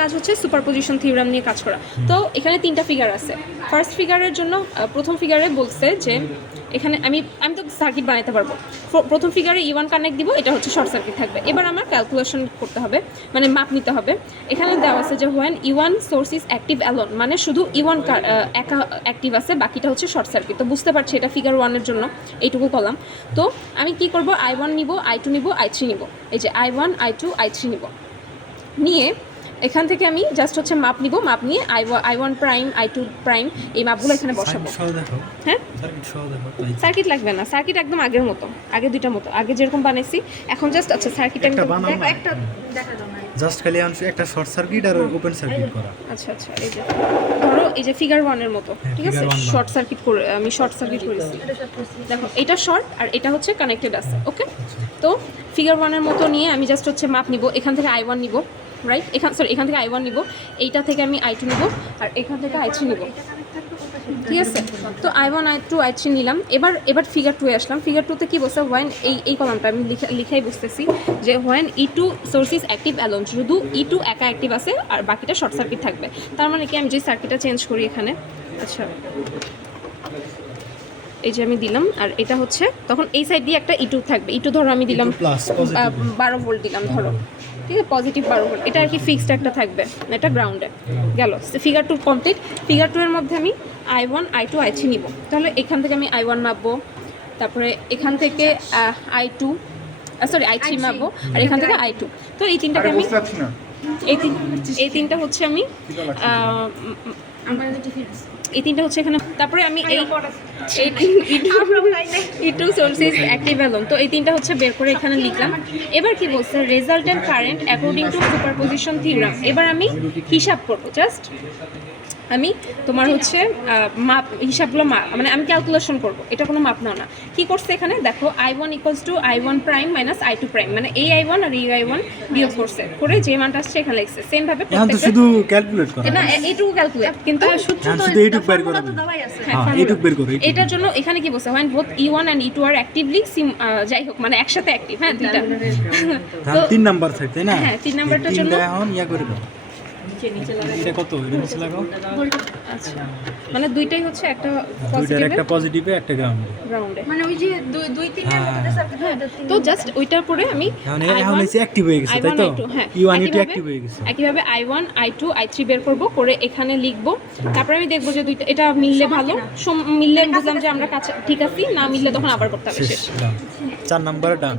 কাজ হচ্ছে superposition theorem নিয়ে কাজ করা। তো এখানে 3টা ফিগার আছে। ফার্স্ট ফিগারের জন্য প্রথম ফিগারে বলছে যে এখানে আমি তো সার্কিট বানাতে পারবো। প্রথম ফিগারে E1 কানেক্ট দিব, এটা হচ্ছে শর্ট সার্কিট থাকবে। এবার আমার ক্যালকুলেশন করতে হবে, মানে মাপ নিতে হবে। এখানে দেওয়া আছে যে when E1 source is active alone, মানে শুধু E1 একা অ্যাক্টিভ আছে, বাকিটা হচ্ছে শর্ট সার্কিট। তো বুঝতে পারছি এটা ফিগার 1-এর জন্য এইটুকু কলাম। তো আমি কি করব, I1 নিব, I2 নিব, I3 নিব। এই যে I1 I2 I3 নিব, নিয়ে এখান থেকে আমি জাস্ট হচ্ছে মাপ নিব, মাপ নিয়ে I1 প্রাইম I2 প্রাইম এই মাপগুলো এখানে বসাবো। হ্যাঁ, সার্কিট লাগবে না, সার্কিট একদম আগের মতো, আগে দুইটার মতো, আগে যেরকম বানাইছি এখন জাস্ট আচ্ছা সার্কিট একটা দেখা দাও না, জাস্ট খালি একটা শর্ট সার্কিট আর ওপেন সার্কিট করা। আচ্ছা আচ্ছা, এই যে ধরো এই যে ফিগার 1-এর মতো, ঠিক আছে, শর্ট সার্কিট করে আমি শর্ট সার্কিট করেছি। দেখো এটা শর্ট আর এটা হচ্ছে কানেক্টেড আছে। ওকে, তো ফিগার 1-এর মতো নিয়ে আমি জাস্ট হচ্ছে মাপ নিব। এখান থেকে I1 নিব, রাইট, এখান থেকে I1 নিব, এইটা থেকে আমি I2 নিব, আর এখান থেকে I3 নিব, ঠিক আছে। তো I1 I2 I3 নিলাম। এবার ফিগার 2-এ আসলাম। ফিগার 2-তে কি বলছে, হোয়েন এই কলামটা আমি লিখাই বুঝতেছি যে when E2 source is active alone, শুধু E2 একা অ্যাক্টিভ আছে আর বাকিটা শর্ট সার্কিট থাকবে। তার মানে কি আমি যে সার্কিটটা চেঞ্জ করি এখানে, আচ্ছা এই যে আমি দিলাম, আর এটা হচ্ছে তখন এই সাইড দিয়ে একটা E2 থাকবে। E2 ধরো আমি দিলাম 12 ভোল্ট দিলাম ধরো, ঠিক আছে, পজিটিভ 12 ভোল্ট। এটা আর কি ফিক্সড একটা থাকবে, এটা গ্রাউন্ডে গেল। Figure 2 complete. ফিগার 2-এর মধ্যে আমি I1 I2 I3 নিব। তাহলে এখান থেকে আমি I1 মাপবো, তারপরে এখান থেকে I3 মাপবো, আর এখান থেকে I2। তো এই তিনটাকে আমি এই তিনটা হচ্ছে আমি এই তিনটা হচ্ছে এখানে। তারপরে আমি E2 সোর্সেস অ্যাক্টিভ অ্যালোন, তো এই তিনটা হচ্ছে বের করে এখানে লিখলাম। এবার কি বলছে, resultant current according to superposition theorem. এবার আমি হিসাব করবো, জাস্ট আমি তোমার হচ্ছে মাপ হিসাবগুলো মানে আমি ক্যালকুলেশন করব, এটা কোনো মাপ নাও না। কি করছে এখানে দেখো, I1 = I1 prime minus I2 prime, মানে এই I1 আর এই I1 বিয়োগ করছে, করে যে মানটা আসছে এখানে লিখছে। সেম ভাবে প্রত্যেকটা শুধু ক্যালকুলেট করা না, এইটুকু ক্যালকুলেট, কিন্তু সূত্র তো শুধু এইটুকু বের করা দাওয়াই আছে। হ্যাঁ, এইটুকু বের করো। এটার জন্য এখানে কি বলছে, when both E1 and E2 are actively যাই হোক মানে একসাথে অ্যাক্টিভ। হ্যাঁ, দুইটা তো 3 নাম্বার সাইড, তাই না? হ্যাঁ, 3 নাম্বারটার জন্য এখন ইয়া করে দাও, নিচে লাগাও। এটা কত, এটা নিচে লাগাও। আচ্ছা, মানে দুইটাই হচ্ছে একটা দুইটার একটা পজিটিভে একটা গ্রাউন্ডে, মানে ওই যে 2-3 এর মধ্যে সার্কিট হয়। তো জাস্ট ওইটার পরে আমি এখন এসে অ্যাক্টিভ হয়ে গেছে, তাই তো? E1 E2 অ্যাক্টিভ হয়ে গেছে। একইভাবে I1 I2 I3 বের করব, করে এখানে লিখব। তারপরে আমি দেখব যে দুইটা এটা মিললে ভালো, মিললে বুঝলাম যে আমরা কাছে ঠিক আছি, না মিললে তখন আবার করতে হবে। শেষ। 4 নাম্বার ডান।